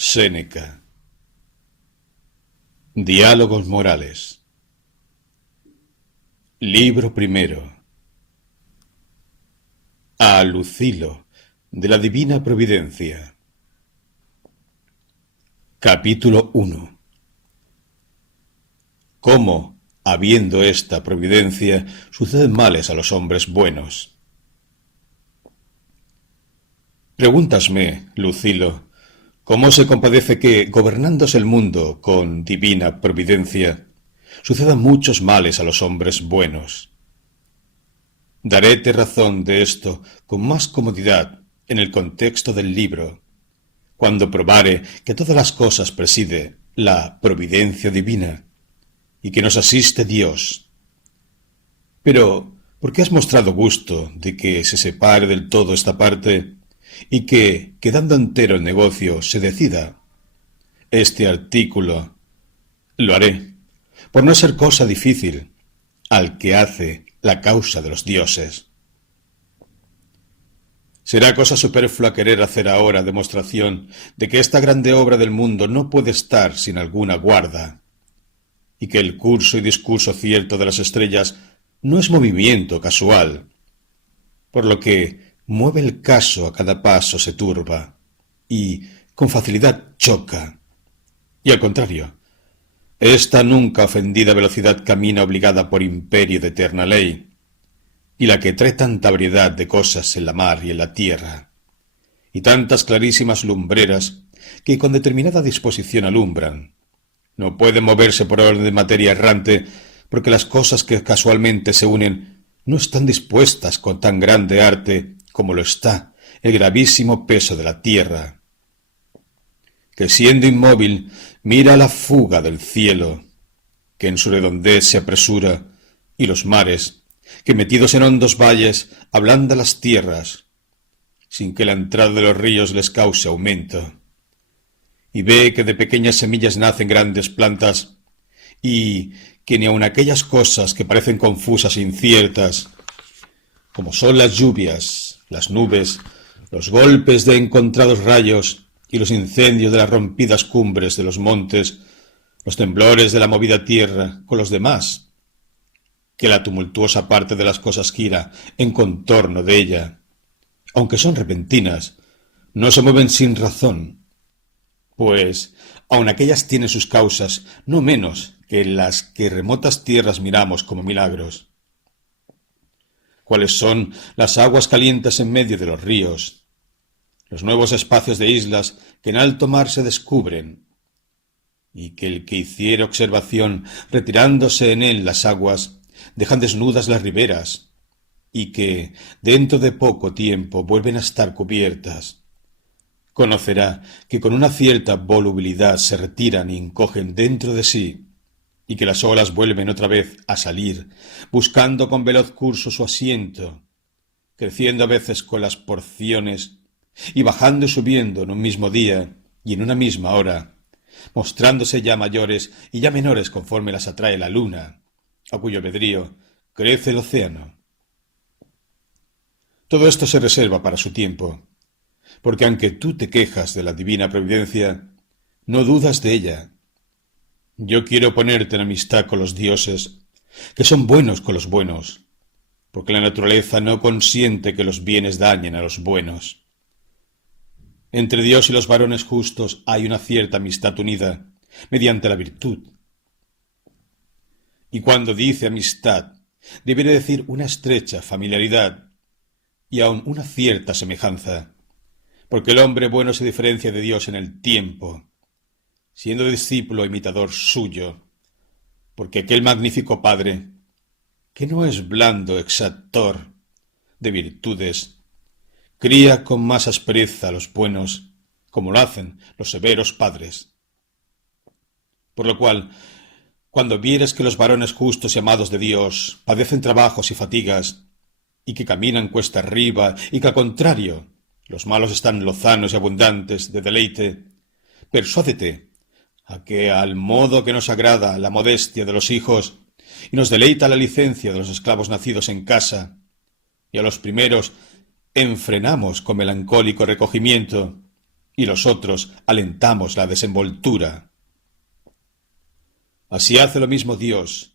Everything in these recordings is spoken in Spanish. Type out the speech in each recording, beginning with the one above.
Séneca. Diálogos morales. Libro primero. A Lucilo, de la Divina Providencia. Capítulo 1. Cómo, habiendo esta providencia, suceden males a los hombres buenos. Pregúntasme, Lucilo, ¿cómo se compadece que, gobernándose el mundo con divina providencia, sucedan muchos males a los hombres buenos? Daréte razón de esto con más comodidad en el contexto del libro, cuando probare que todas las cosas preside la providencia divina y que nos asiste Dios. Pero, ¿por qué has mostrado gusto de que se separe del todo esta parte y que, quedando entero el negocio, se decida? Este artículo lo haré, por no ser cosa difícil, al que hace la causa de los dioses. Será cosa superflua querer hacer ahora demostración de que esta grande obra del mundo no puede estar sin alguna guarda, y que el curso y discurso cierto de las estrellas no es movimiento casual, por lo que mueve el caso a cada paso se turba, y con facilidad choca, y al contrario, esta nunca ofendida velocidad camina obligada por imperio de eterna ley, y la que trae tanta variedad de cosas en la mar y en la tierra, y tantas clarísimas lumbreras que con determinada disposición alumbran, no puede moverse por orden de materia errante, porque las cosas que casualmente se unen no están dispuestas con tan grande arte como lo está el gravísimo peso de la tierra, que siendo inmóvil mira la fuga del cielo, que en su redondez se apresura, y los mares, que metidos en hondos valles ablanda las tierras, sin que la entrada de los ríos les cause aumento, y ve que de pequeñas semillas nacen grandes plantas, y que ni aun aquellas cosas que parecen confusas e inciertas, como son las lluvias, las nubes, los golpes de encontrados rayos y los incendios de las rompidas cumbres de los montes, los temblores de la movida tierra con los demás, que la tumultuosa parte de las cosas gira en contorno de ella, aunque son repentinas, no se mueven sin razón, pues aun aquellas tienen sus causas no menos que las que remotas tierras miramos como milagros. ¿Cuáles son las aguas calientes en medio de los ríos, los nuevos espacios de islas que en alto mar se descubren, y que el que hiciere observación retirándose en él las aguas dejan desnudas las riberas, y que dentro de poco tiempo vuelven a estar cubiertas? Conocerá que con una cierta volubilidad se retiran y encogen dentro de sí, y que las olas vuelven otra vez a salir, buscando con veloz curso su asiento, creciendo a veces con las porciones, y bajando y subiendo en un mismo día y en una misma hora, mostrándose ya mayores y ya menores conforme las atrae la luna, a cuyo albedrío crece el océano. Todo esto se reserva para su tiempo, porque aunque tú te quejas de la divina providencia, no dudas de ella. Yo quiero ponerte en amistad con los dioses, que son buenos con los buenos, porque la naturaleza no consiente que los bienes dañen a los buenos. Entre Dios y los varones justos hay una cierta amistad unida, mediante la virtud. Y cuando dice amistad, debería decir una estrecha familiaridad, y aun una cierta semejanza, porque el hombre bueno se diferencia de Dios en el tiempo, siendo discípulo imitador suyo, porque aquel magnífico Padre, que no es blando exactor de virtudes, cría con más aspereza a los buenos, como lo hacen los severos padres. Por lo cual, cuando vieres que los varones justos y amados de Dios padecen trabajos y fatigas, y que caminan cuesta arriba, y que al contrario, los malos están lozanos y abundantes de deleite, persuádete a que, al modo que nos agrada la modestia de los hijos y nos deleita la licencia de los esclavos nacidos en casa, y a los primeros enfrenamos con melancólico recogimiento, y los otros alentamos la desenvoltura. Así hace lo mismo Dios,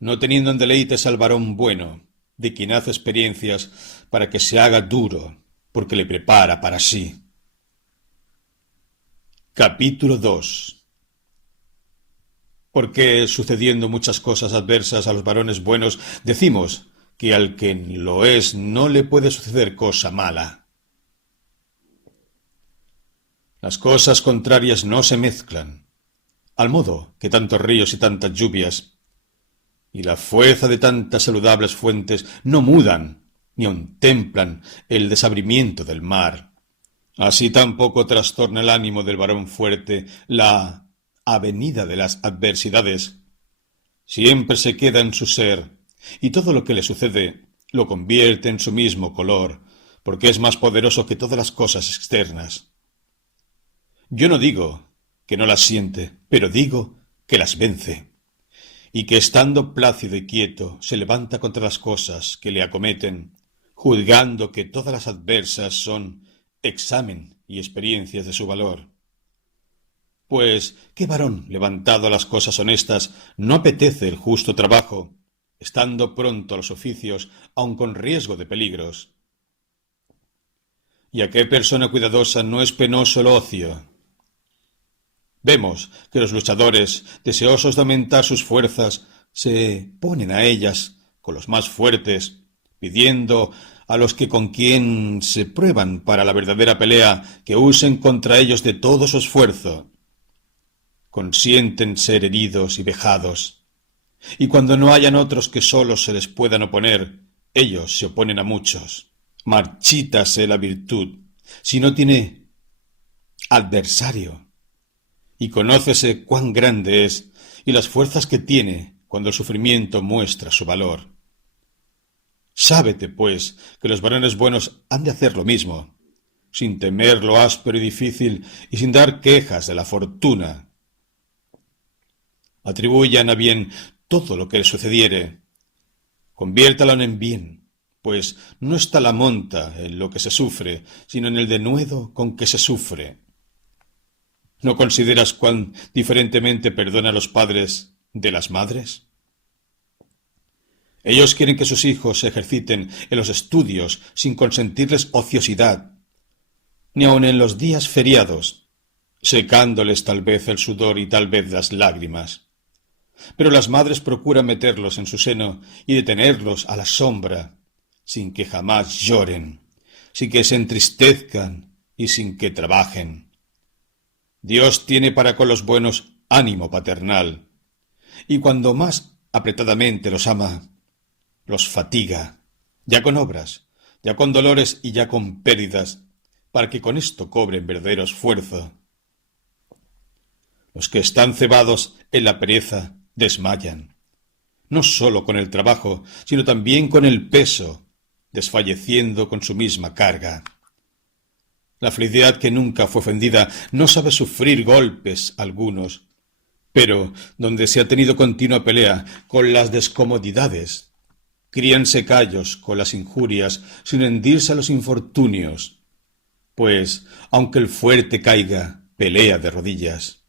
no teniendo en deleites al varón bueno, de quien hace experiencias para que se haga duro, porque le prepara para sí. Capítulo 2. Porque, sucediendo muchas cosas adversas a los varones buenos, decimos que al que lo es no le puede suceder cosa mala. Las cosas contrarias no se mezclan, al modo que tantos ríos y tantas lluvias, y la fuerza de tantas saludables fuentes no mudan, ni aun templan el desabrimiento del mar. Así tampoco trastorna el ánimo del varón fuerte la avenida de las adversidades. Siempre se queda en su ser, y todo lo que le sucede lo convierte en su mismo color, porque es más poderoso que todas las cosas externas. Yo no digo que no las siente, pero digo que las vence, y que estando plácido y quieto se levanta contra las cosas que le acometen, juzgando que todas las adversas son examen y experiencias de su valor. Pues, ¿qué varón levantado a las cosas honestas no apetece el justo trabajo, estando pronto a los oficios, aun con riesgo de peligros? ¿Y a qué persona cuidadosa no es penoso el ocio? Vemos que los luchadores, deseosos de aumentar sus fuerzas, se ponen a ellas con los más fuertes, pidiendo a los que con quien se prueban para la verdadera pelea que usen contra ellos de todo su esfuerzo. Consienten ser heridos y vejados, y cuando no hayan otros que solos se les puedan oponer, ellos se oponen a muchos. Marchítase la virtud si no tiene adversario, y conócese cuán grande es y las fuerzas que tiene cuando el sufrimiento muestra su valor. Sábete, pues, que los varones buenos han de hacer lo mismo, sin temer lo áspero y difícil y sin dar quejas de la fortuna. Atribuyan a bien todo lo que les sucediere, conviértalo en bien, pues no está la monta en lo que se sufre, sino en el denuedo con que se sufre. ¿No consideras cuán diferentemente perdona a los padres de las madres? Ellos quieren que sus hijos se ejerciten en los estudios sin consentirles ociosidad, ni aun en los días feriados, secándoles tal vez el sudor y tal vez las lágrimas. Pero las madres procuran meterlos en su seno y detenerlos a la sombra, sin que jamás lloren, sin que se entristezcan y sin que trabajen. Dios tiene para con los buenos ánimo paternal, y cuando más apretadamente los ama, los fatiga, ya con obras, ya con dolores y ya con pérdidas, para que con esto cobren verdadero esfuerzo. Los que están cebados en la pereza desmayan, no sólo con el trabajo, sino también con el peso, desfalleciendo con su misma carga. La felicidad que nunca fue ofendida no sabe sufrir golpes algunos, pero donde se ha tenido continua pelea con las descomodidades, críanse callos con las injurias sin hendirse a los infortunios, pues, aunque el fuerte caiga, pelea de rodillas.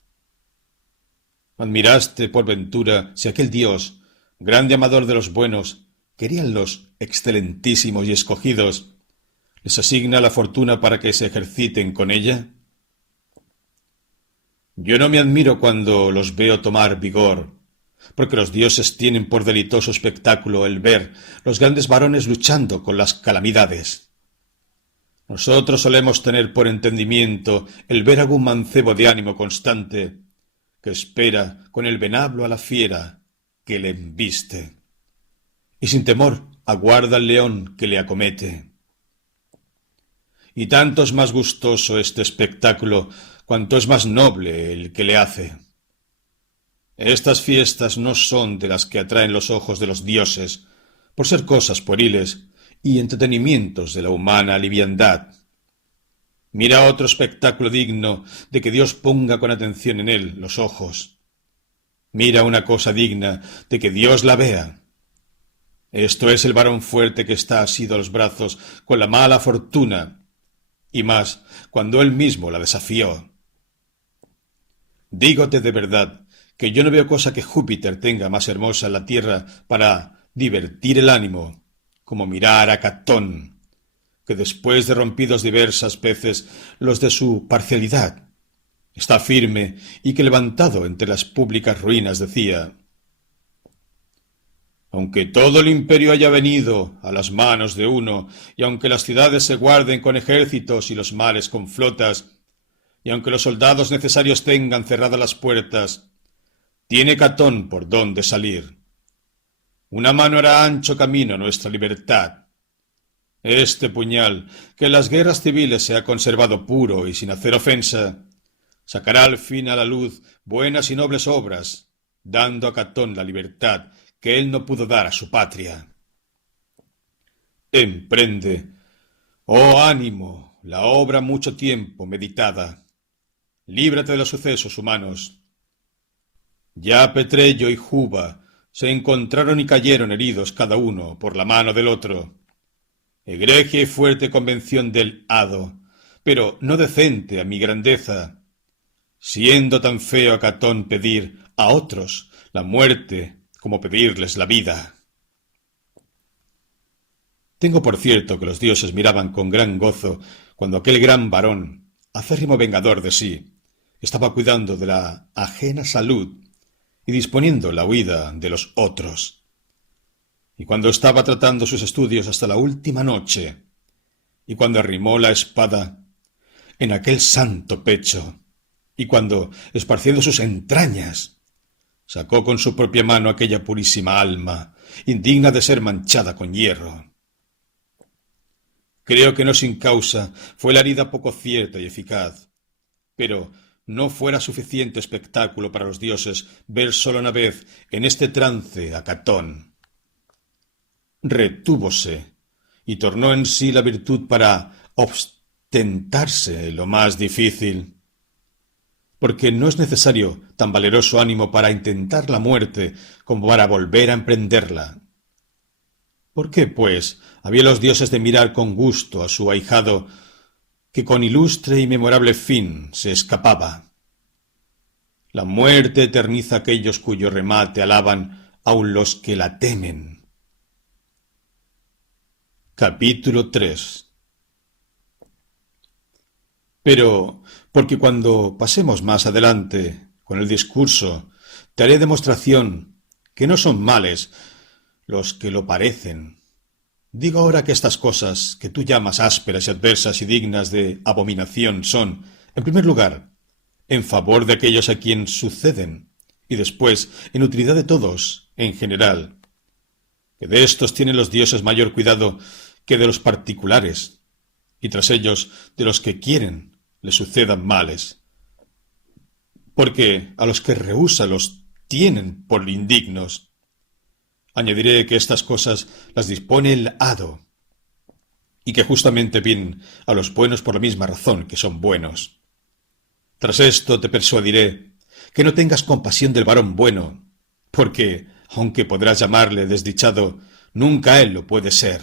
Admiraste, por ventura, si aquel Dios, grande amador de los buenos, querían los excelentísimos y escogidos, les asigna la fortuna para que se ejerciten con ella? Yo no me admiro cuando los veo tomar vigor, porque los dioses tienen por delitoso espectáculo el ver los grandes varones luchando con las calamidades. Nosotros solemos tener por entendimiento el ver algún mancebo de ánimo constante, que espera con el venablo a la fiera que le embiste, y sin temor aguarda al león que le acomete. Y tanto es más gustoso este espectáculo, cuanto es más noble el que le hace. Estas fiestas no son de las que atraen los ojos de los dioses, por ser cosas pueriles y entretenimientos de la humana liviandad. Mira otro espectáculo digno de que Dios ponga con atención en él los ojos. Mira una cosa digna de que Dios la vea. Esto es el varón fuerte que está asido a los brazos con la mala fortuna, y más cuando él mismo la desafió. Dígote de verdad que yo no veo cosa que Júpiter tenga más hermosa en la tierra para divertir el ánimo, como mirar a Catón, que después de rompidos diversas veces los de su parcialidad, está firme y que levantado entre las públicas ruinas decía: aunque todo el imperio haya venido a las manos de uno, y aunque las ciudades se guarden con ejércitos y los mares con flotas, y aunque los soldados necesarios tengan cerradas las puertas, tiene Catón por dónde salir. Una mano hará ancho camino a nuestra libertad. Este puñal, que en las guerras civiles se ha conservado puro y sin hacer ofensa, sacará al fin a la luz buenas y nobles obras, dando a Catón la libertad que él no pudo dar a su patria. Emprende, oh ánimo, la obra mucho tiempo meditada. Líbrate de los sucesos humanos. Ya Petrello y Juba se encontraron y cayeron heridos cada uno por la mano del otro. Egregia y fuerte convención del hado, pero no decente a mi grandeza, siendo tan feo a Catón pedir a otros la muerte como pedirles la vida. Tengo por cierto que los dioses miraban con gran gozo cuando aquel gran varón, acérrimo vengador de sí, estaba cuidando de la ajena salud y disponiendo la huida de los otros. Y cuando estaba tratando sus estudios hasta la última noche, y cuando arrimó la espada en aquel santo pecho, y cuando, esparciendo sus entrañas, sacó con su propia mano aquella purísima alma, indigna de ser manchada con hierro. Creo que no sin causa fue la herida poco cierta y eficaz, pero no fuera suficiente espectáculo para los dioses ver sólo una vez en este trance a Catón. Retúvose y tornó en sí la virtud para ostentarse lo más difícil, porque no es necesario tan valeroso ánimo para intentar la muerte como para volver a emprenderla. ¿Por qué, pues, había los dioses de mirar con gusto a su ahijado que con ilustre y memorable fin se escapaba? La muerte eterniza a aquellos cuyo remate alaban aun los que la temen. Capítulo 3. Pero, porque cuando pasemos más adelante con el discurso, te haré demostración que no son males los que lo parecen. Digo ahora que estas cosas que tú llamas ásperas y adversas y dignas de abominación son, en primer lugar, en favor de aquellos a quien suceden, y después, en utilidad de todos, en general, que de éstos tienen los dioses mayor cuidado que de los particulares, y tras ellos de los que quieren le sucedan males, porque a los que rehúsa los tienen por indignos. Añadiré que estas cosas las dispone el hado, y que justamente vienen a los buenos por la misma razón que son buenos. Tras esto te persuadiré que no tengas compasión del varón bueno, porque, aunque podrás llamarle desdichado, nunca él lo puede ser.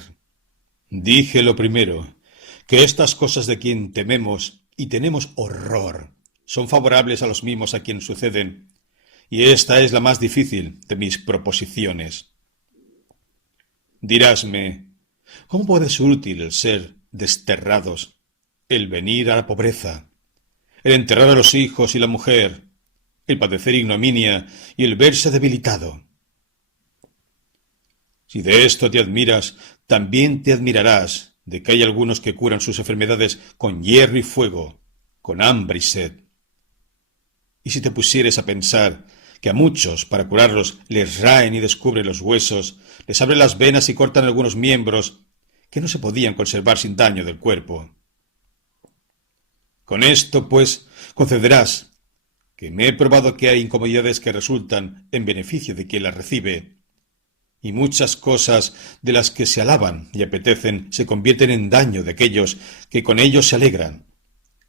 Dije lo primero, que estas cosas de quien tememos y tenemos horror son favorables a los mismos a quien suceden, y esta es la más difícil de mis proposiciones. Dirásme, ¿cómo puede ser útil el ser desterrados, el venir a la pobreza, el enterrar a los hijos y la mujer, el padecer ignominia y el verse debilitado? Si de esto te admiras, también te admirarás de que hay algunos que curan sus enfermedades con hierro y fuego, con hambre y sed. Y si te pusieres a pensar que a muchos, para curarlos, les raen y descubren los huesos, les abren las venas y cortan algunos miembros que no se podían conservar sin daño del cuerpo. Con esto, pues, concederás que me he probado que hay incomodidades que resultan en beneficio de quien las recibe, y muchas cosas de las que se alaban y apetecen se convierten en daño de aquellos que con ellos se alegran,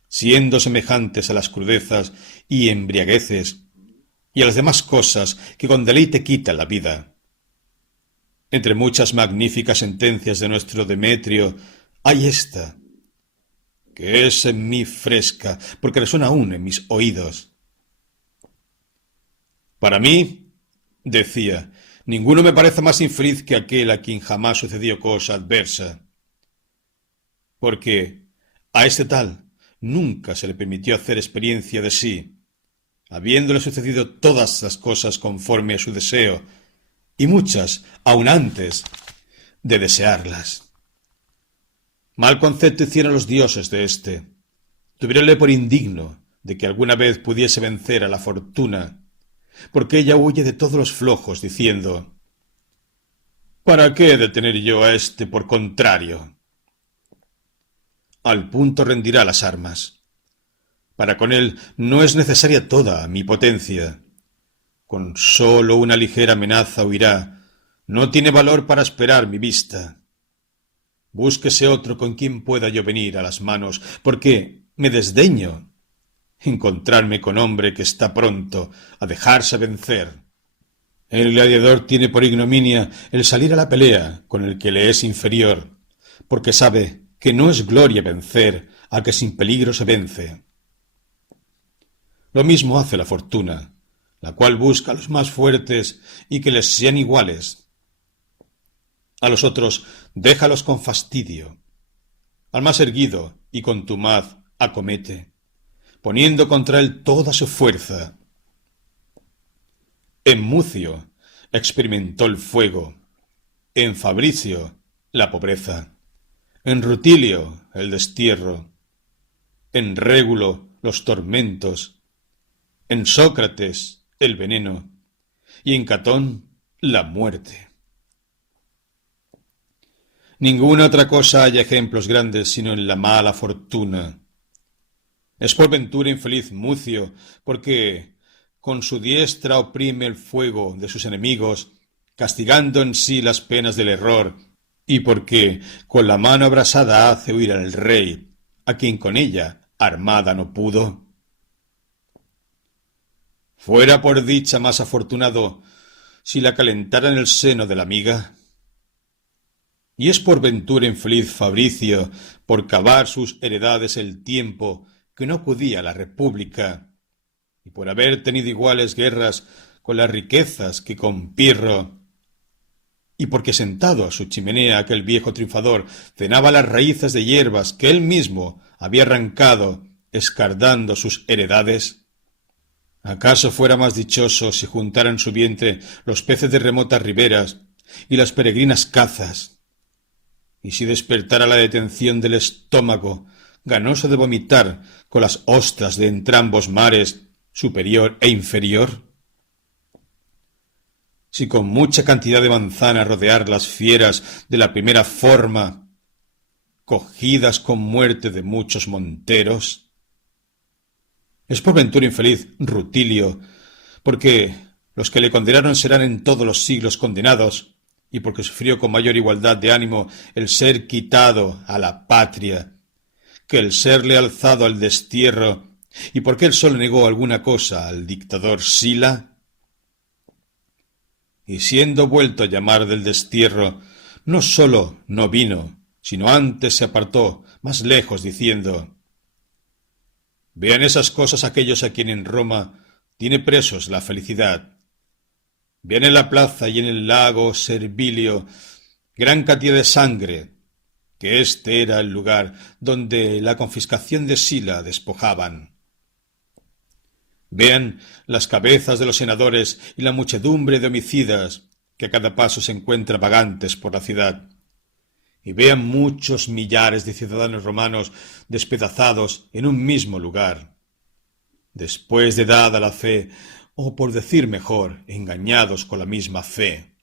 siendo semejantes a las crudezas y embriagueces y a las demás cosas que con deleite quitan la vida. Entre muchas magníficas sentencias de nuestro Demetrio hay esta, porque es en mí fresca, porque resuena aún en mis oídos. Para mí, decía, ninguno me parece más infeliz que aquel a quien jamás sucedió cosa adversa, porque a este tal nunca se le permitió hacer experiencia de sí, habiéndole sucedido todas las cosas conforme a su deseo, y muchas aun antes de desearlas. Mal concepto hicieron los dioses de éste. Tuviéronle por indigno de que alguna vez pudiese vencer a la fortuna, porque ella huye de todos los flojos, diciendo: ¿para qué detener yo a éste por contrario? Al punto rendirá las armas. Para con él no es necesaria toda mi potencia. Con sólo una ligera amenaza huirá. No tiene valor para esperar mi vista. Búsquese otro con quien pueda yo venir a las manos, porque me desdeño encontrarme con hombre que está pronto a dejarse vencer. El gladiador tiene por ignominia el salir a la pelea con el que le es inferior, porque sabe que no es gloria vencer al que sin peligro se vence. Lo mismo hace la fortuna, la cual busca a los más fuertes y que les sean iguales. A los otros déjalos con fastidio. Al más erguido y contumaz acomete, poniendo contra él toda su fuerza. En Mucio experimentó el fuego, en Fabricio la pobreza, en Rutilio el destierro, en Régulo los tormentos, en Sócrates el veneno y en Catón la muerte. Ninguna otra cosa haya ejemplos grandes sino en la mala fortuna. Es por ventura infeliz Mucio, porque con su diestra oprime el fuego de sus enemigos, castigando en sí las penas del error, y porque con la mano abrasada hace huir al rey, a quien con ella armada no pudo. Fuera por dicha más afortunado si la calentara en el seno de la amiga. Y es por ventura infeliz Fabricio, por cavar sus heredades el tiempo que no acudía a la república, y por haber tenido iguales guerras con las riquezas que con Pirro, y porque sentado a su chimenea aquel viejo triunfador cenaba las raíces de hierbas que él mismo había arrancado, escardando sus heredades. ¿Acaso fuera más dichoso si juntara en su vientre los peces de remotas riberas y las peregrinas cazas, y si despertara la detención del estómago, ganoso de vomitar con las ostras de entrambos mares, superior e inferior? Si con mucha cantidad de manzanas rodear las fieras de la primera forma, cogidas con muerte de muchos monteros. Es por ventura infeliz Rutilio, porque los que le condenaron serán en todos los siglos condenados, y porque sufrió con mayor igualdad de ánimo el ser quitado a la patria que el serle alzado al destierro, y porque él solo negó alguna cosa al dictador Sila. Y siendo vuelto a llamar del destierro, no sólo no vino, sino antes se apartó más lejos, diciendo: vean esas cosas aquellos a quien en Roma tiene presos la felicidad. Vean en la plaza y en el lago Servilio gran cantidad de sangre, que este era el lugar donde la confiscación de Sila despojaban. Vean las cabezas de los senadores y la muchedumbre de homicidas que a cada paso se encuentran vagantes por la ciudad. Y vean muchos millares de ciudadanos romanos despedazados en un mismo lugar, después de dada la fe, o por decir mejor, engañados con la misma fe.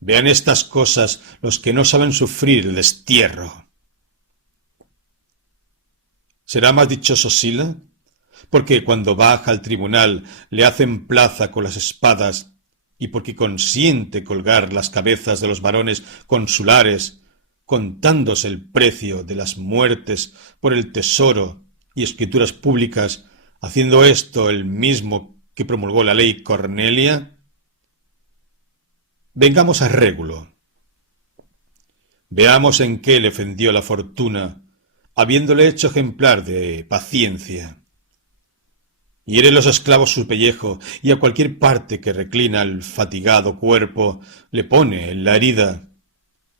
Vean estas cosas los que no saben sufrir el destierro. ¿Será más dichoso Sila? Porque cuando baja al tribunal le hacen plaza con las espadas, y porque consiente colgar las cabezas de los varones consulares, contándose el precio de las muertes por el tesoro y escrituras públicas, haciendo esto el mismo que promulgó la ley Cornelia. Vengamos a Régulo. Veamos en qué le ofendió la fortuna, habiéndole hecho ejemplar de paciencia. Hiere los esclavos su pellejo, y a cualquier parte que reclina el fatigado cuerpo le pone en la herida,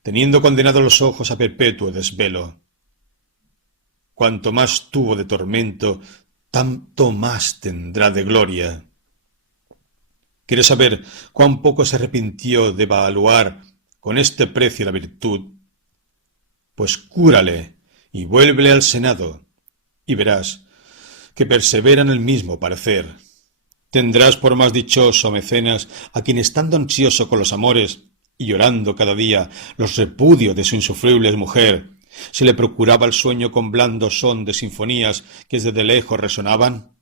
teniendo condenados los ojos a perpetuo desvelo. Cuanto más tuvo de tormento, tanto más tendrá de gloria. ¿Quieres saber cuán poco se arrepintió de valuar con este precio la virtud? Pues cúrale y vuélvele al senado, y verás que persevera en el mismo parecer. Tendrás por más dichoso mecenas a quien, estando ansioso con los amores y llorando cada día los repudios de su insufrible mujer, se le procuraba el sueño con blando son de sinfonías que desde lejos resonaban.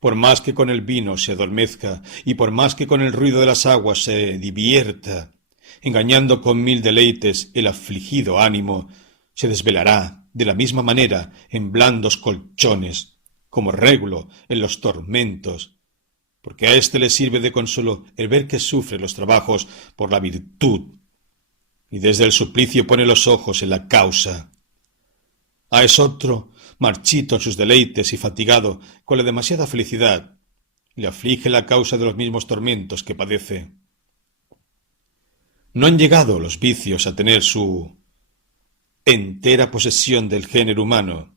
Por más que con el vino se adormezca y por más que con el ruido de las aguas se divierta, engañando con mil deleites el afligido ánimo, se desvelará de la misma manera en blandos colchones, como régulo en los tormentos, porque a éste le sirve de consuelo el ver que sufre los trabajos por la virtud, y desde el suplicio pone los ojos en la causa. A esotro, marchito en sus deleites y fatigado con la demasiada felicidad, le aflige la causa de los mismos tormentos que padece. No han llegado los vicios a tener su entera posesión del género humano,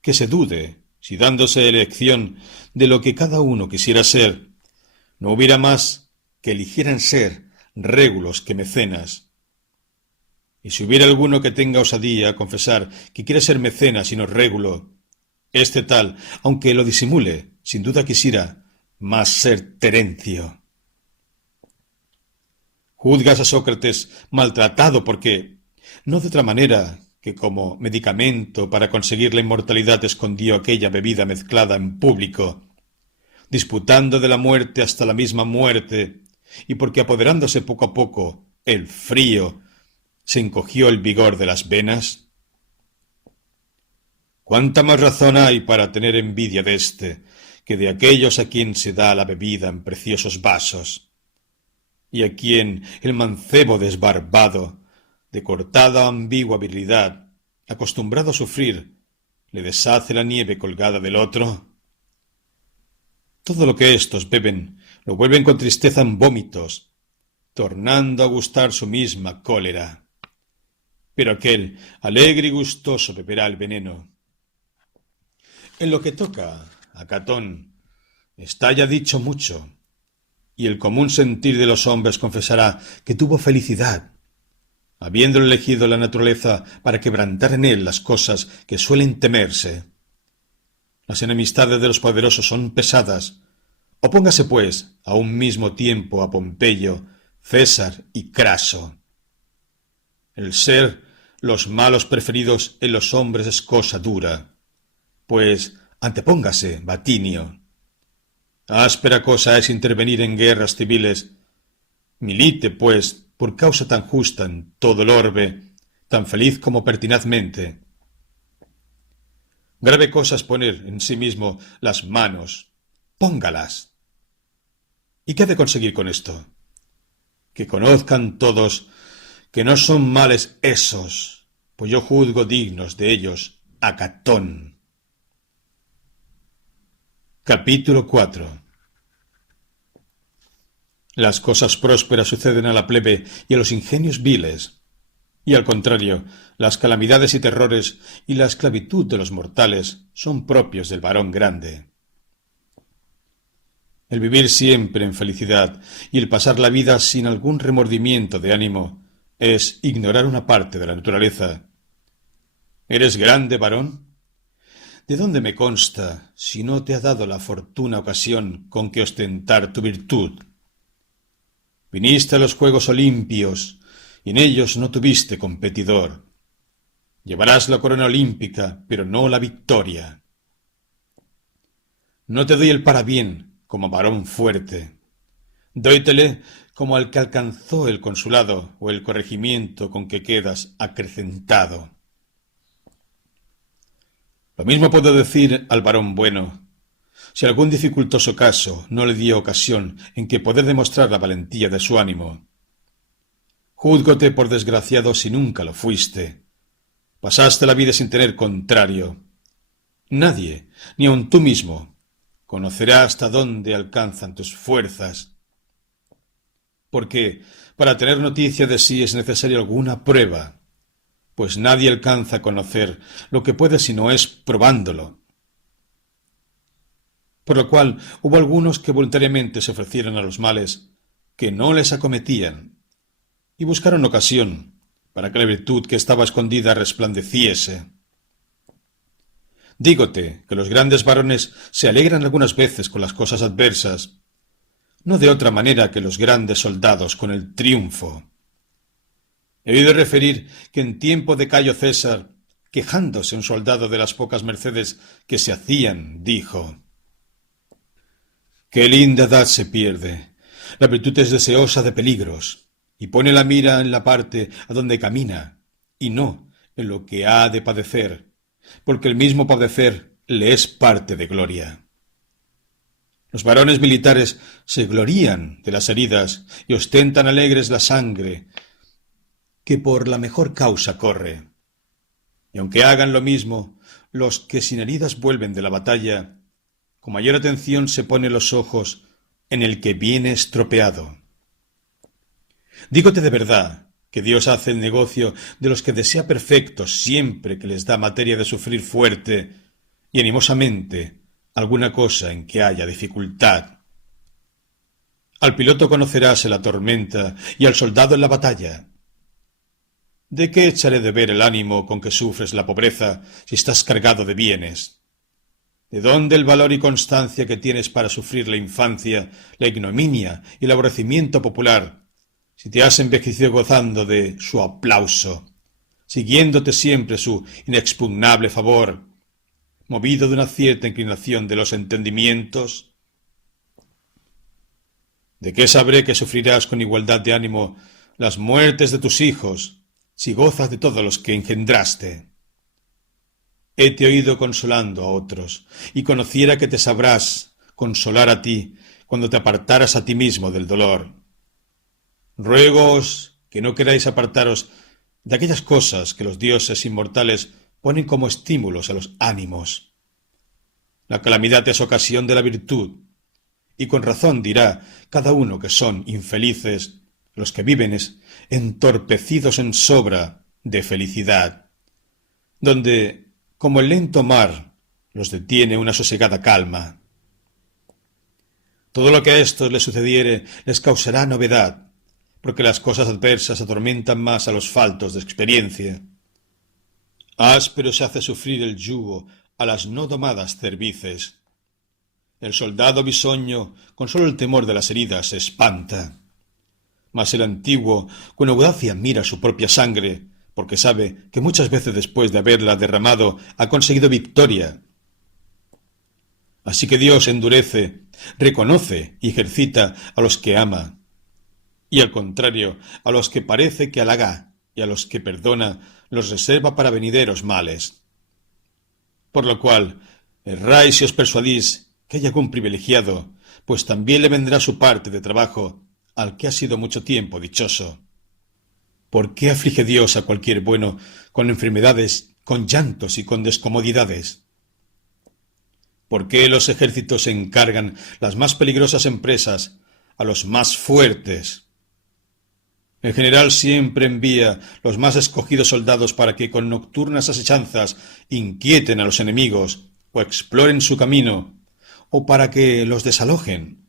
que se dude si dándose elección de lo que cada uno quisiera ser, no hubiera más que eligieran ser régulos que mecenas. Y si hubiera alguno que tenga osadía a confesar que quiere ser mecenas y no régulo, este tal, aunque lo disimule, sin duda quisiera más ser Terencio. Juzgas a Sócrates maltratado porque, no de otra manera que como medicamento para conseguir la inmortalidad escondió aquella bebida mezclada en público, disputando de la muerte hasta la misma muerte, y porque apoderándose poco a poco el frío, se encogió el vigor de las venas? ¿Cuánta más razón hay para tener envidia de éste que de aquellos a quien se da la bebida en preciosos vasos, y a quien el mancebo desbarbado, de cortada o ambigua virilidad, acostumbrado a sufrir, le deshace la nieve colgada del otro? Todo lo que éstos beben lo vuelven con tristeza en vómitos, tornando a gustar su misma cólera. Pero aquel, alegre y gustoso, beberá el veneno. En lo que toca a Catón, está ya dicho mucho, y el común sentir de los hombres confesará que tuvo felicidad, habiéndole elegido la naturaleza para quebrantar en él las cosas que suelen temerse. Las enemistades de los poderosos son pesadas. Opóngase, pues, a un mismo tiempo a Pompeyo, César y Craso. El ser los malos preferidos en los hombres es cosa dura, pues antepóngase Batinio. Áspera cosa es intervenir en guerras civiles. Milite, pues, por causa tan justa en todo el orbe, tan feliz como pertinazmente. Grave cosa es poner en sí mismo las manos. Póngalas. ¿Y qué ha de conseguir con esto? Que conozcan todos que no son males esos, pues yo juzgo dignos de ellos a Catón. Capítulo 4. Las cosas prósperas suceden a la plebe y a los ingenios viles, y al contrario, las calamidades y terrores y la esclavitud de los mortales son propios del varón grande. El vivir siempre en felicidad y el pasar la vida sin algún remordimiento de ánimo es ignorar una parte de la naturaleza. ¿Eres grande, varón? ¿De dónde me consta si no te ha dado la fortuna ocasión con que ostentar tu virtud? Viniste a los Juegos Olimpios, y en ellos no tuviste competidor. Llevarás la corona olímpica, pero no la victoria. No te doy el parabién como varón fuerte. Dóytele como al que alcanzó el consulado o el corregimiento con que quedas acrecentado. Lo mismo puedo decir al varón bueno, si algún dificultoso caso no le dio ocasión en que poder demostrar la valentía de su ánimo. Júzgote por desgraciado si nunca lo fuiste, Pasaste la vida sin tener contrario. Nadie, ni aun tú mismo, conocerá hasta dónde alcanzan tus fuerzas. Porque para tener noticia de sí es necesaria alguna prueba, pues nadie alcanza a conocer lo que puede si no es probándolo. Por lo cual hubo algunos que voluntariamente se ofrecieron a los males que no les acometían, y buscaron ocasión para que la virtud que estaba escondida resplandeciese. Dígote que los grandes varones se alegran algunas veces con las cosas adversas, no de otra manera que los grandes soldados con el triunfo. He oído referir que en tiempo de Cayo César, quejándose un soldado de las pocas mercedes que se hacían, dijo: «Qué linda edad se pierde. La virtud es deseosa de peligros, y pone la mira en la parte a donde camina, y no en lo que ha de padecer, porque el mismo padecer le es parte de gloria». Los varones militares se glorían de las heridas y ostentan alegres la sangre que por la mejor causa corre. Y aunque hagan lo mismo, los que sin heridas vuelven de la batalla, con mayor atención se ponen los ojos en el que viene estropeado. Dígote de verdad que Dios hace el negocio de los que desea perfectos siempre que les da materia de sufrir fuerte y animosamente alguna cosa en que haya dificultad. Al piloto conocerás en la tormenta y al soldado en la batalla. ¿De qué echaré de ver el ánimo con que sufres la pobreza si estás cargado de bienes? ¿De dónde el valor y constancia que tienes para sufrir la infancia, la ignominia y el aborrecimiento popular, si te has envejecido gozando de su aplauso, siguiéndote siempre su inexpugnable favor, movido de una cierta inclinación de los entendimientos? ¿De qué sabré que sufrirás con igualdad de ánimo las muertes de tus hijos, si gozas de todos los que engendraste? Hete oído consolando a otros, y conociera que te sabrás consolar a ti cuando te apartaras a ti mismo del dolor. Ruégoos que no queráis apartaros de aquellas cosas que los dioses inmortales ponen como estímulos a los ánimos. La calamidad es ocasión de la virtud, y con razón dirá cada uno que son infelices los que viven entorpecidos en sobra de felicidad, donde, como el lento mar, los detiene una sosegada calma. Todo lo que a estos les sucediere les causará novedad, porque las cosas adversas atormentan más a los faltos de experiencia. Áspero se hace sufrir el yugo a las no domadas cervices. El soldado bisoño, con solo el temor de las heridas, se espanta. Mas el antiguo, con audacia, mira su propia sangre, porque sabe que muchas veces después de haberla derramado ha conseguido victoria. Así que Dios endurece, reconoce y ejercita a los que ama, y al contrario, a los que parece que halaga y a los que perdona los reserva para venideros males. Por lo cual, erráis si os persuadís que hay algún privilegiado, pues también le vendrá su parte de trabajo al que ha sido mucho tiempo dichoso. ¿Por qué aflige Dios a cualquier bueno con enfermedades, con llantos y con descomodidades? ¿Por qué los ejércitos encargan las más peligrosas empresas a los más fuertes? El general siempre envía los más escogidos soldados para que con nocturnas asechanzas inquieten a los enemigos o exploren su camino, o para que los desalojen.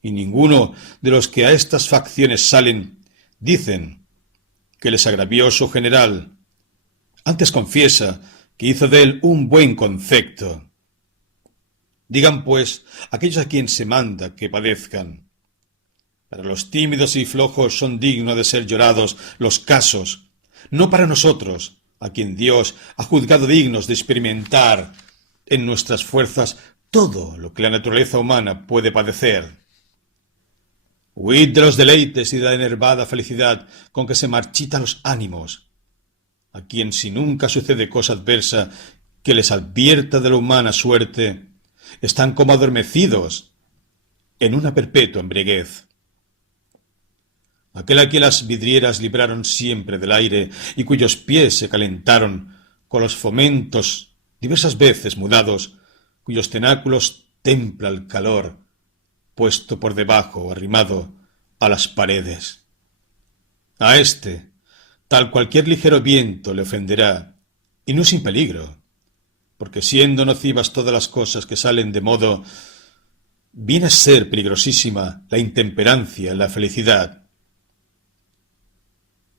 Y ninguno de los que a estas facciones salen dicen que les agravió su general. Antes confiesa que hizo de él un buen concepto. Digan, pues, aquellos a quien se manda que padezcan. Para los tímidos y flojos son dignos de ser llorados los casos, no para nosotros, a quien Dios ha juzgado dignos de experimentar en nuestras fuerzas todo lo que la naturaleza humana puede padecer. Huid de los deleites y de la enervada felicidad con que se marchitan los ánimos, a quien si nunca sucede cosa adversa que les advierta de la humana suerte, están como adormecidos en una perpetua embriaguez. aquel a quien las vidrieras libraron siempre del aire y cuyos pies se calentaron con los fomentos diversas veces mudados, cuyos cenáculos templa el calor, puesto por debajo, arrimado a las paredes. A éste, tal cualquier ligero viento le ofenderá, y no sin peligro, porque siendo nocivas todas las cosas que salen de modo, viene a ser peligrosísima la intemperancia en la felicidad.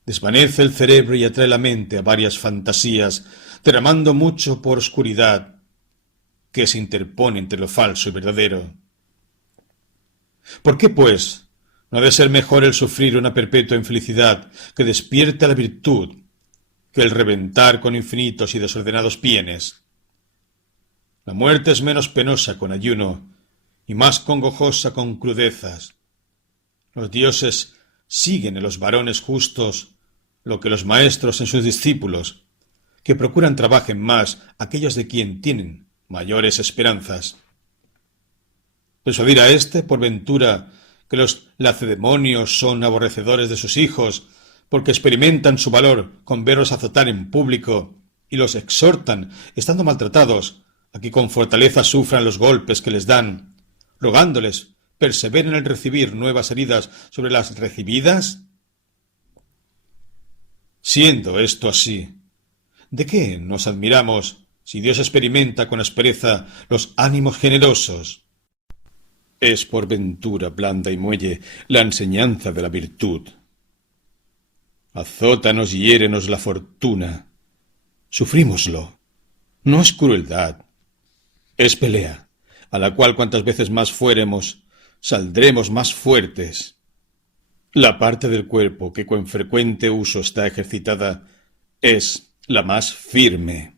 Desvanece el cerebro y atrae la mente a varias fantasías, derramando mucho por oscuridad, que se interpone entre lo falso y verdadero. ¿Por qué, pues, no ha de ser mejor el sufrir una perpetua infelicidad que despierte la virtud, que el reventar con infinitos y desordenados bienes? La muerte es menos penosa con ayuno, y más congojosa con crudezas. Los dioses siguen en los varones justos lo que los maestros en sus discípulos, que procuran trabajen más aquellos de quien tienen mayores esperanzas. ¿Persuadir a éste, por ventura, que los lacedemonios son aborrecedores de sus hijos, porque experimentan su valor con verlos azotar en público, y los exhortan, estando maltratados, a que con fortaleza sufran los golpes que les dan, rogándoles perseveren en recibir nuevas heridas sobre las recibidas? Siendo esto así, ¿de qué nos admiramos si Dios experimenta con aspereza los ánimos generosos? Es por ventura blanda y muelle la enseñanza de la virtud. Azótanos y hiérenos la fortuna. Sufrímoslo. No es crueldad. Es pelea, a la cual cuantas veces más fuéremos, saldremos más fuertes. La parte del cuerpo que con frecuente uso está ejercitada es la más firme.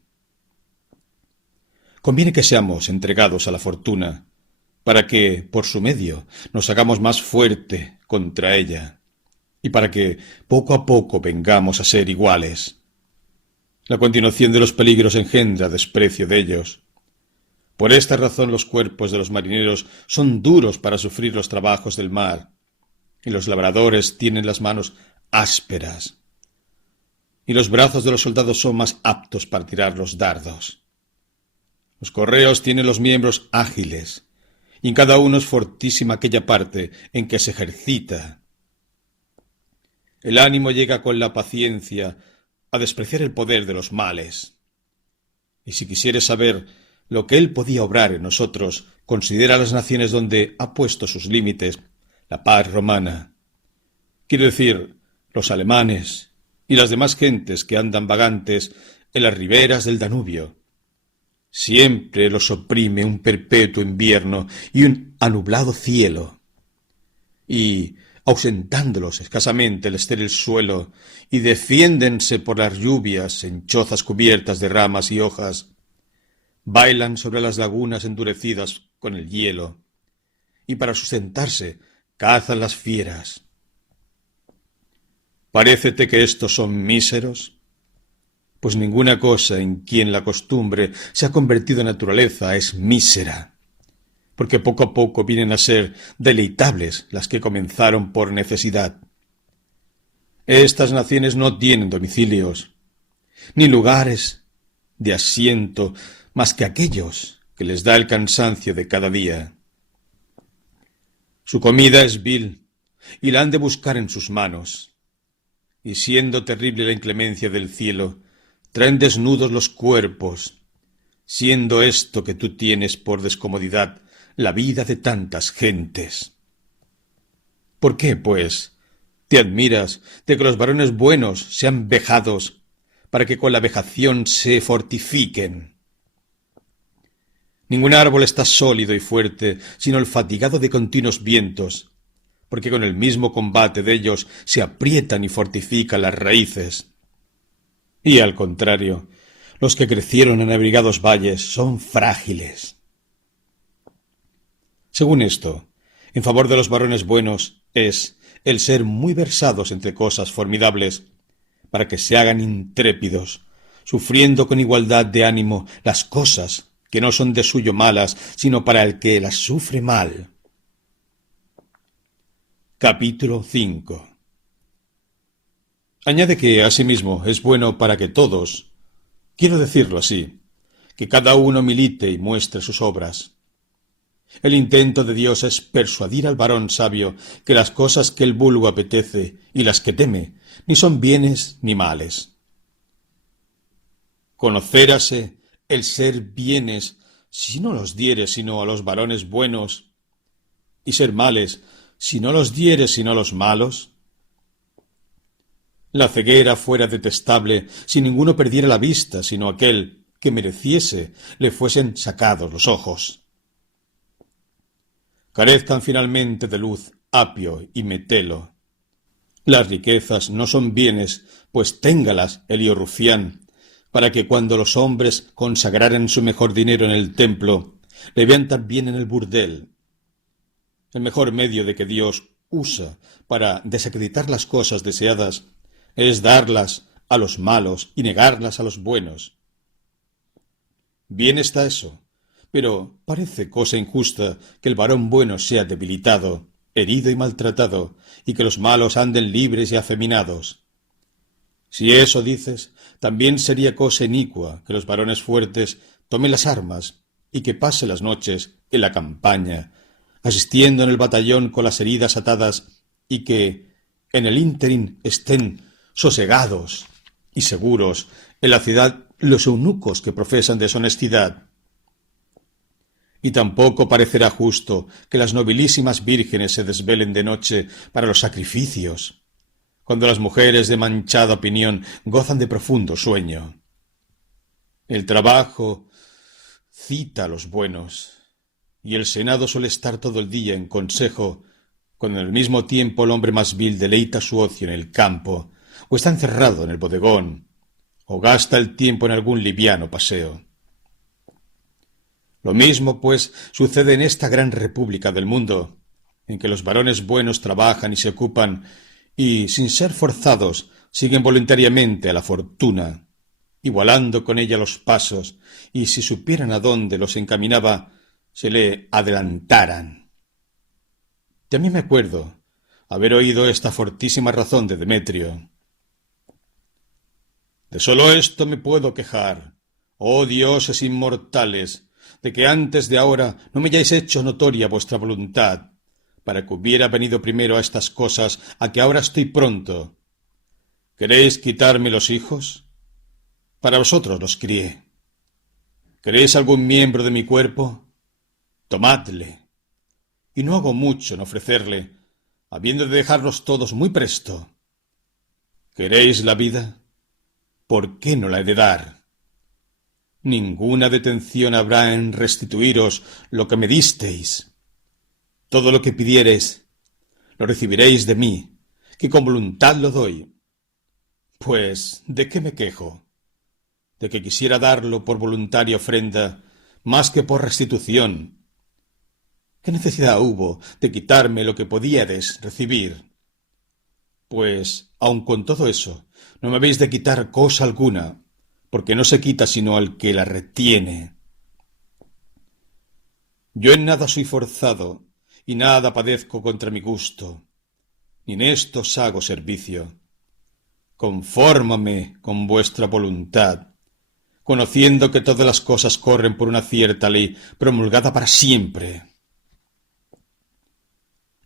Conviene que seamos entregados a la fortuna, para que, por su medio, nos hagamos más fuerte contra ella, y para que poco a poco vengamos a ser iguales. La continuación de los peligros engendra desprecio de ellos. Por esta razón los cuerpos de los marineros son duros para sufrir los trabajos del mar, y los labradores tienen las manos ásperas, y los brazos de los soldados son más aptos para tirar los dardos. Los correos tienen los miembros ágiles, y en cada uno es fortísima aquella parte en que se ejercita. El ánimo llega con la paciencia a despreciar el poder de los males. Y si quisieres saber lo que él podía obrar en nosotros, considera las naciones donde ha puesto sus límites la paz romana. Quiero decir, los alemanes y las demás gentes que andan vagantes en las riberas del Danubio. Siempre los oprime un perpetuo invierno y un anublado cielo. Y, ausentándolos escasamente el estéril suelo, y defiéndense por las lluvias en chozas cubiertas de ramas y hojas, bailan sobre las lagunas endurecidas con el hielo, y para sustentarse cazan las fieras. ¿Parécete que estos son míseros? Pues ninguna cosa en quien la costumbre se ha convertido en naturaleza es mísera, porque poco a poco vienen a ser deleitables las que comenzaron por necesidad. Estas naciones no tienen domicilios, ni lugares de asiento más que aquellos que les da el cansancio de cada día. Su comida es vil, y la han de buscar en sus manos. Y siendo terrible la inclemencia del cielo, traen desnudos los cuerpos, siendo esto que tú tienes por descomodidad la vida de tantas gentes. ¿Por qué, pues, te admiras de que los varones buenos sean vejados, para que con la vejación se fortifiquen? Ningún árbol está sólido y fuerte, sino el fatigado de continuos vientos, porque con el mismo combate de ellos se aprietan y fortifican las raíces. Y al contrario, los que crecieron en abrigados valles son frágiles. Según esto, en favor de los varones buenos es el ser muy versados entre cosas formidables, para que se hagan intrépidos, sufriendo con igualdad de ánimo las cosas que no son de suyo malas, sino para el que las sufre mal. Capítulo 5. Añade que, asimismo, es bueno para que todos, quiero decirlo así, que cada uno milite y muestre sus obras. El intento de Dios es persuadir al varón sabio que las cosas que el vulgo apetece y las que teme ni son bienes ni males. Conocérase el ser bienes si no los diere sino a los varones buenos, y ser males si no los diere sino a los malos. La ceguera fuera detestable si ninguno perdiera la vista sino aquel que mereciese le fuesen sacados los ojos. Carezcan finalmente de luz Apio y Metelo. Las riquezas no son bienes, pues téngalas Elio Rufián, para que cuando los hombres consagraren su mejor dinero en el templo, le vean también en el burdel. El mejor medio de que Dios usa para desacreditar las cosas deseadas es darlas a los malos y negarlas a los buenos. Bien está eso, pero parece cosa injusta que el varón bueno sea debilitado, herido y maltratado, y que los malos anden libres y afeminados. Si eso dices, también sería cosa inicua que los varones fuertes tomen las armas y que pase las noches en la campaña, asistiendo en el batallón con las heridas atadas, y que en el ínterin estén sosegados y seguros en la ciudad los eunucos que profesan deshonestidad. Y tampoco parecerá justo que las nobilísimas vírgenes se desvelen de noche para los sacrificios, cuando las mujeres de manchada opinión gozan de profundo sueño. El trabajo cita a los buenos, y el Senado suele estar todo el día en consejo, cuando al mismo tiempo el hombre más vil deleita su ocio en el campo, o está encerrado en el bodegón, o gasta el tiempo en algún liviano paseo. Lo mismo, pues, sucede en esta gran república del mundo, en que los varones buenos trabajan y se ocupan, y, sin ser forzados, siguen voluntariamente a la fortuna, igualando con ella los pasos, y si supieran a dónde los encaminaba, se le adelantaran. También me acuerdo haber oído esta fortísima razón de Demetrio. De sólo esto me puedo quejar, oh dioses inmortales, de que antes de ahora no me hayáis hecho notoria vuestra voluntad, para que hubiera venido primero a estas cosas a que ahora estoy pronto. ¿Queréis quitarme los hijos? Para vosotros los crié. ¿Queréis algún miembro de mi cuerpo? Tomadle. Y no hago mucho en ofrecerle, habiendo de dejarlos todos muy presto. ¿Queréis la vida? ¿Por qué no la he de dar? Ninguna detención habrá en restituiros lo que me disteis. Todo lo que pidiereis, lo recibiréis de mí, que con voluntad lo doy. Pues, ¿de qué me quejo? De que quisiera darlo por voluntaria ofrenda, más que por restitución. ¿Qué necesidad hubo de quitarme lo que podíades recibir? Pues, aun con todo eso, no me habéis de quitar cosa alguna, porque no se quita sino al que la retiene. Yo en nada soy forzado, y nada padezco contra mi gusto, ni en esto os hago servicio. Confórmame con vuestra voluntad, conociendo que todas las cosas corren por una cierta ley promulgada para siempre.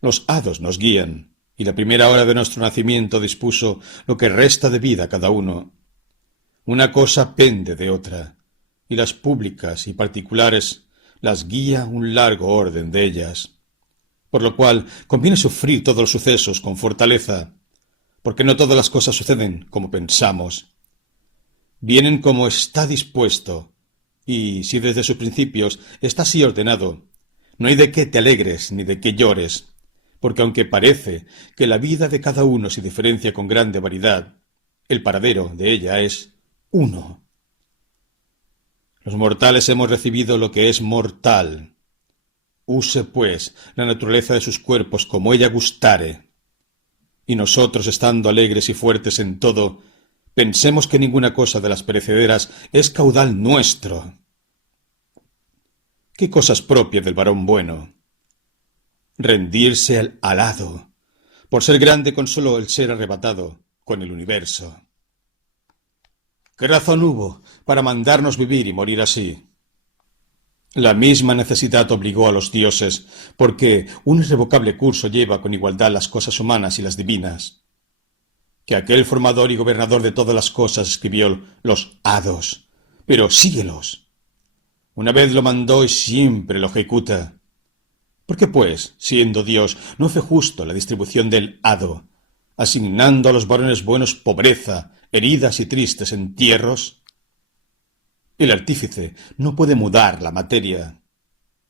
Los hados nos guían, y la primera hora de nuestro nacimiento dispuso lo que resta de vida a cada uno. Una cosa pende de otra, y las públicas y particulares las guía un largo orden de ellas, por lo cual conviene sufrir todos los sucesos con fortaleza, porque no todas las cosas suceden como pensamos. Vienen como está dispuesto, y si desde sus principios está así ordenado, no hay de qué te alegres ni de qué llores, porque aunque parece que la vida de cada uno se diferencia con grande variedad, el paradero de ella es uno. Los mortales hemos recibido lo que es mortal. Use, pues, la naturaleza de sus cuerpos como ella gustare. Y nosotros, estando alegres y fuertes en todo, pensemos que ninguna cosa de las perecederas es caudal nuestro. ¿Qué cosa es propia del varón bueno? Rendirse al alado, por ser grande con solo el ser arrebatado, con el universo. ¿Qué razón hubo para mandarnos vivir y morir así? La misma necesidad obligó a los dioses, porque un irrevocable curso lleva con igualdad las cosas humanas y las divinas. Que aquel formador y gobernador de todas las cosas escribió los hados, pero síguelos. Una vez lo mandó y siempre lo ejecuta. ¿Por qué, pues, siendo Dios, no fue justo la distribución del hado, asignando a los varones buenos pobreza, heridas y tristes entierros? El artífice no puede mudar la materia.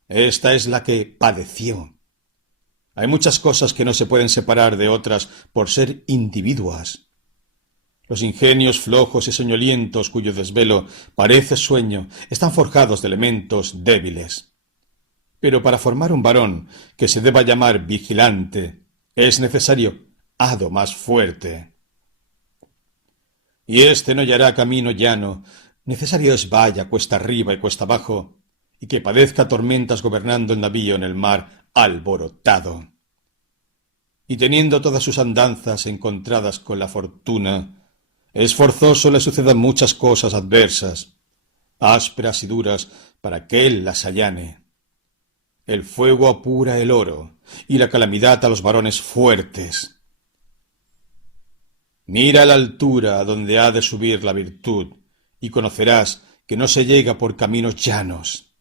Esta es la que padeció. Hay muchas cosas que no se pueden separar de otras por ser individuas. Los ingenios flojos y soñolientos cuyo desvelo parece sueño están forjados de elementos débiles. Pero para formar un varón que se deba llamar vigilante es necesario hado más fuerte. Y éste no hallará camino llano, necesario es vaya cuesta arriba y cuesta abajo, y que padezca tormentas gobernando el navío en el mar alborotado. Y teniendo todas sus andanzas encontradas con la fortuna, es forzoso le sucedan muchas cosas adversas, ásperas y duras, para que él las allane. El fuego apura el oro, y la calamidad a los varones fuertes. Mira la altura a donde ha de subir la virtud, y conocerás que no se llega por caminos llanos.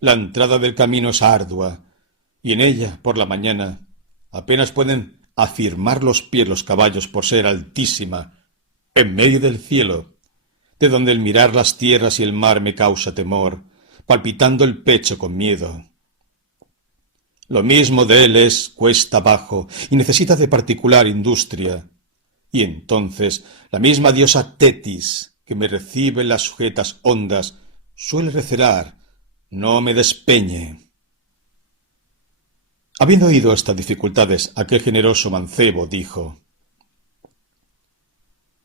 La entrada del camino es ardua, y en ella, por la mañana, apenas pueden afirmar los pies los caballos por ser altísima, en medio del cielo, de donde el mirar las tierras y el mar me causa temor, palpitando el pecho con miedo. Lo mismo de él es cuesta abajo y necesita de particular industria. Y entonces la misma diosa Tetis, que me recibe en las sujetas ondas, suele recelar, no me despeñe. Habiendo oído estas dificultades, aquel generoso mancebo dijo: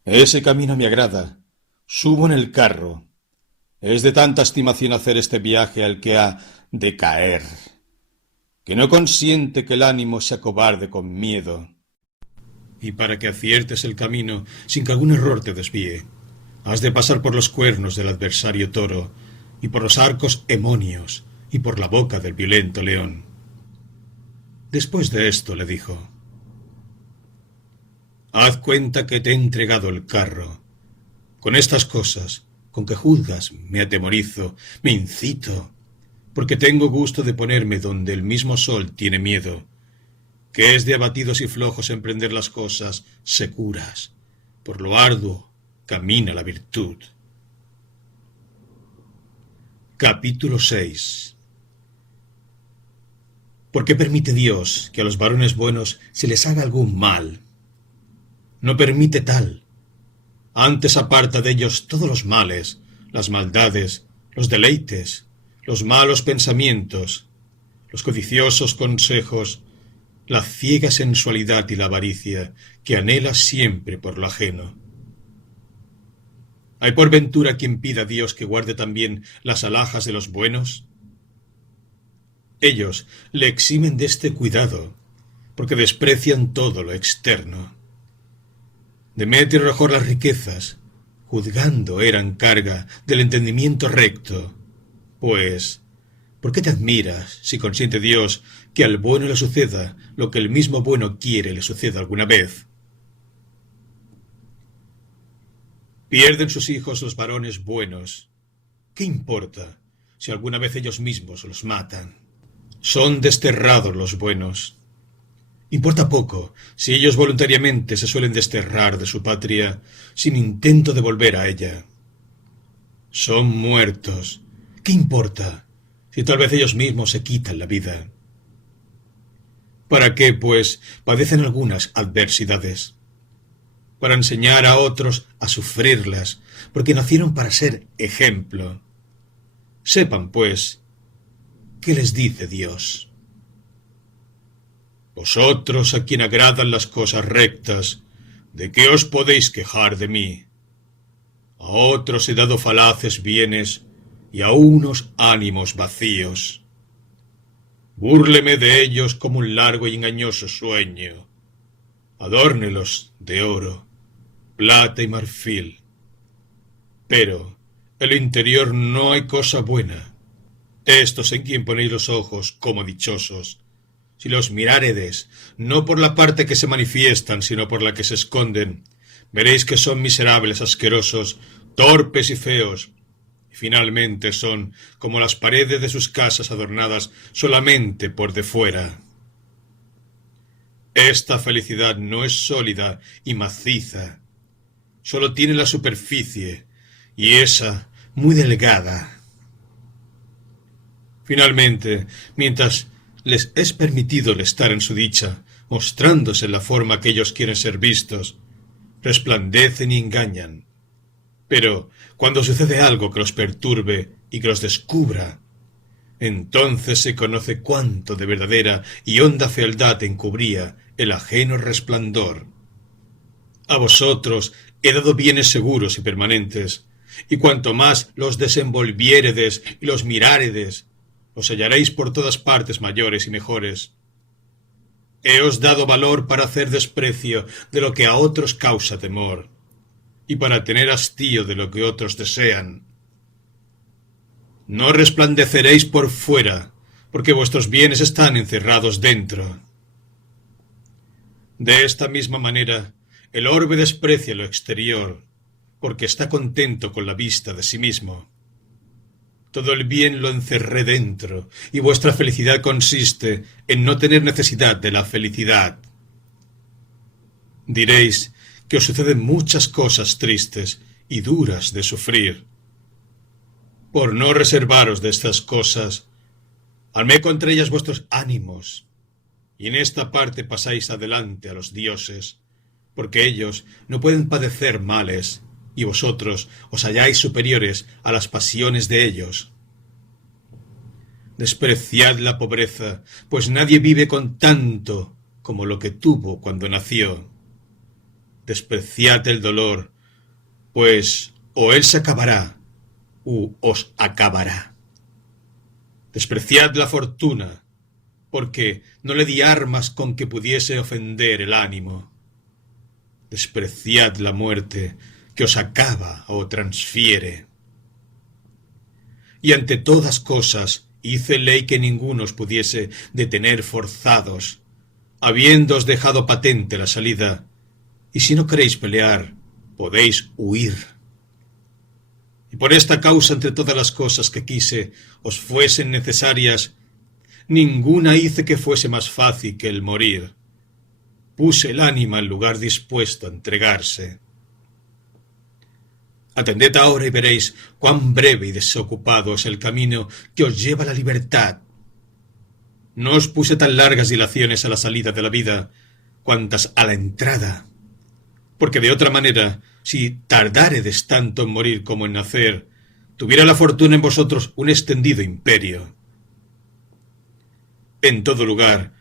Ese camino me agrada, subo en el carro. Es de tanta estimación hacer este viaje al que ha de caer, que no consiente que el ánimo se acobarde con miedo. Y para que aciertes el camino sin que algún error te desvíe, has de pasar por los cuernos del adversario toro, y por los arcos hemonios, y por la boca del violento león. Después de esto le dijo: Haz cuenta que te he entregado el carro. Con estas cosas, con que juzgas, me atemorizo, me incito, porque tengo gusto de ponerme donde el mismo sol tiene miedo, que es de abatidos y flojos emprender las cosas seguras. Por lo arduo camina la virtud. Capítulo 6. ¿Por qué permite Dios que a los varones buenos se les haga algún mal? No permite tal. Antes aparta de ellos todos los males, las maldades, los deleites, los malos pensamientos, los codiciosos consejos, la ciega sensualidad y la avaricia que anhela siempre por lo ajeno. ¿Hay por ventura quien pida a Dios que guarde también las alhajas de los buenos? Ellos le eximen de este cuidado, porque desprecian todo lo externo. Demetrio arrojó las riquezas, juzgando eran carga del entendimiento recto. Pues, ¿por qué te admiras, si consiente Dios, que al bueno le suceda lo que el mismo bueno quiere le suceda alguna vez? Pierden sus hijos los varones buenos. ¿Qué importa si alguna vez ellos mismos los matan? Son desterrados los buenos. Importa poco si ellos voluntariamente se suelen desterrar de su patria sin intento de volver a ella. Son muertos. ¿Qué importa si tal vez ellos mismos se quitan la vida? ¿Para qué, pues, padecen algunas adversidades? Para enseñar a otros a sufrirlas, porque nacieron para ser ejemplo. Sepan, pues, ¿qué les dice Dios? Vosotros, a quien agradan las cosas rectas, ¿de qué os podéis quejar de mí? A otros he dado falaces bienes y a unos ánimos vacíos. Búrleme de ellos como un largo y engañoso sueño. adórnelos de oro, plata y marfil. Pero en el interior no hay cosa buena. Estos en quien ponéis los ojos como dichosos. Si los miráredes, no por la parte que se manifiestan, sino por la que se esconden, veréis que son miserables, asquerosos, torpes y feos, y finalmente son como las paredes de sus casas adornadas solamente por de fuera. Esta felicidad no es sólida y maciza, solo tiene la superficie, y esa muy delgada. Finalmente, mientras les es permitido el estar en su dicha, mostrándose en la forma que ellos quieren ser vistos, resplandecen y engañan. Pero cuando sucede algo que los perturbe y que los descubra, entonces se conoce cuánto de verdadera y honda fealdad encubría el ajeno resplandor. A vosotros he dado bienes seguros y permanentes, y cuanto más los desenvolviéredes y los miráredes, os hallaréis por todas partes mayores y mejores. Heos dado valor para hacer desprecio de lo que a otros causa temor, y para tener hastío de lo que otros desean. No resplandeceréis por fuera, porque vuestros bienes están encerrados dentro. De esta misma manera, el orbe desprecia lo exterior, porque está contento con la vista de sí mismo. Todo el bien lo encerré dentro, y vuestra felicidad consiste en no tener necesidad de la felicidad. Diréis que os suceden muchas cosas tristes y duras de sufrir. Por no reservaros de estas cosas, armé contra ellas vuestros ánimos, y en esta parte pasáis adelante a los dioses, porque ellos no pueden padecer males, y vosotros os halláis superiores a las pasiones de ellos. Despreciad la pobreza, pues nadie vive con tanto como lo que tuvo cuando nació. Despreciad el dolor, pues o él se acabará, u os acabará. Despreciad la fortuna, porque no le di armas con que pudiese ofender el ánimo. Despreciad la muerte, que os acaba o transfiere. Y ante todas cosas hice ley que ninguno os pudiese detener forzados, habiéndoos dejado patente la salida, y si no queréis pelear, podéis huir. Y por esta causa, entre todas las cosas que quise os fuesen necesarias, ninguna hice que fuese más fácil que el morir. Puse el ánima en lugar dispuesto a entregarse. Atended ahora y veréis cuán breve y desocupado es el camino que os lleva a la libertad. No os puse tan largas dilaciones a la salida de la vida, cuantas a la entrada, porque de otra manera, si tardáredes tanto en morir como en nacer, tuviera la fortuna en vosotros un extendido imperio. En todo lugar,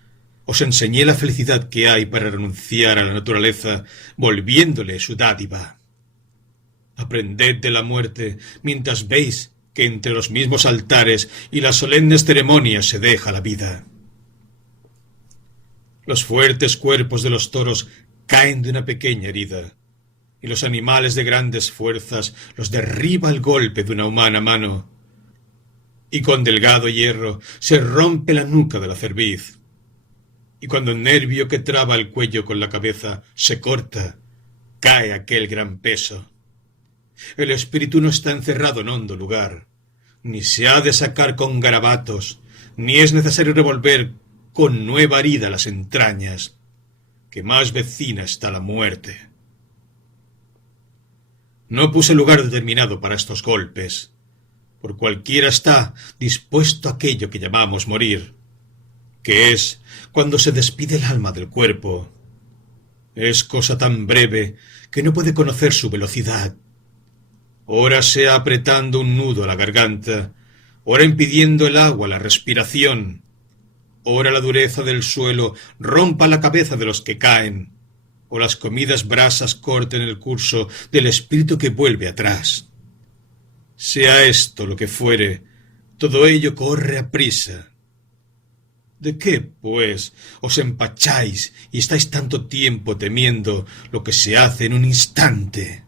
os enseñé la felicidad que hay para renunciar a la naturaleza, volviéndole su dádiva. Aprended de la muerte, mientras veis que entre los mismos altares y las solemnes ceremonias se deja la vida. Los fuertes cuerpos de los toros caen de una pequeña herida, y los animales de grandes fuerzas los derriba el golpe de una humana mano, y con delgado hierro se rompe la nuca de la cerviz, y cuando el nervio que traba el cuello con la cabeza se corta, cae aquel gran peso. El espíritu no está encerrado en hondo lugar, ni se ha de sacar con garabatos, ni es necesario revolver con nueva herida las entrañas, que más vecina está la muerte. No puse lugar determinado para estos golpes, por cualquiera está dispuesto aquello que llamamos morir, que es cuando se despide el alma del cuerpo. Es cosa tan breve que no puede conocer su velocidad. Ora sea apretando un nudo a la garganta, ora impidiendo el agua la respiración, ora la dureza del suelo rompa la cabeza de los que caen, o las comidas brasas corten el curso del espíritu que vuelve atrás. Sea esto lo que fuere, todo ello corre aprisa. ¿De qué, pues, os empacháis y estáis tanto tiempo temiendo lo que se hace en un instante?